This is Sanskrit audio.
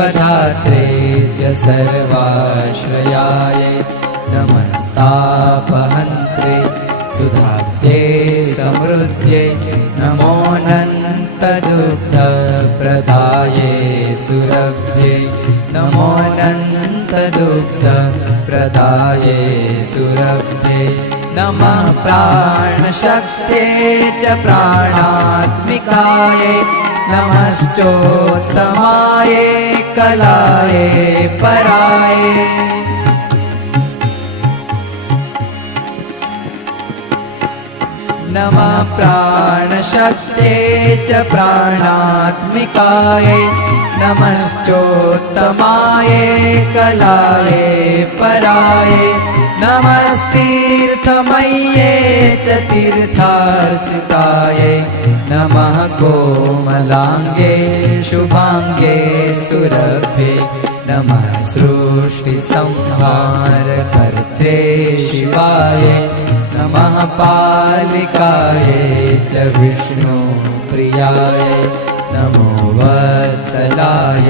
विश्वधात्रे च सर्वाश्रयाय नमस्तापहन्त्रे सुधाब्दे समृद्ध्ये नमोऽनन्तदुग्धप्रदाये सुरभ्ये नमोऽनन्तदुग्धप्रदाये सुरभ्ये नमः प्राणशक्ते च प्राणात्मिकाय नमश्चोत्तमाय कलाय पराय नमः प्राणशक्ते च प्राणात्मिकाय नमश्चोत्तमाय कलाय पराय नमस्तीर्थमय्ये च तीर्थार्चिताय नमः कोमलांगे शुभांगे सुरभ्ये नमः सृष्टिसंहारकर्त्रे शिवाय नमः पालिकाय च विष्णुप्रियाय नमो वत्सलाय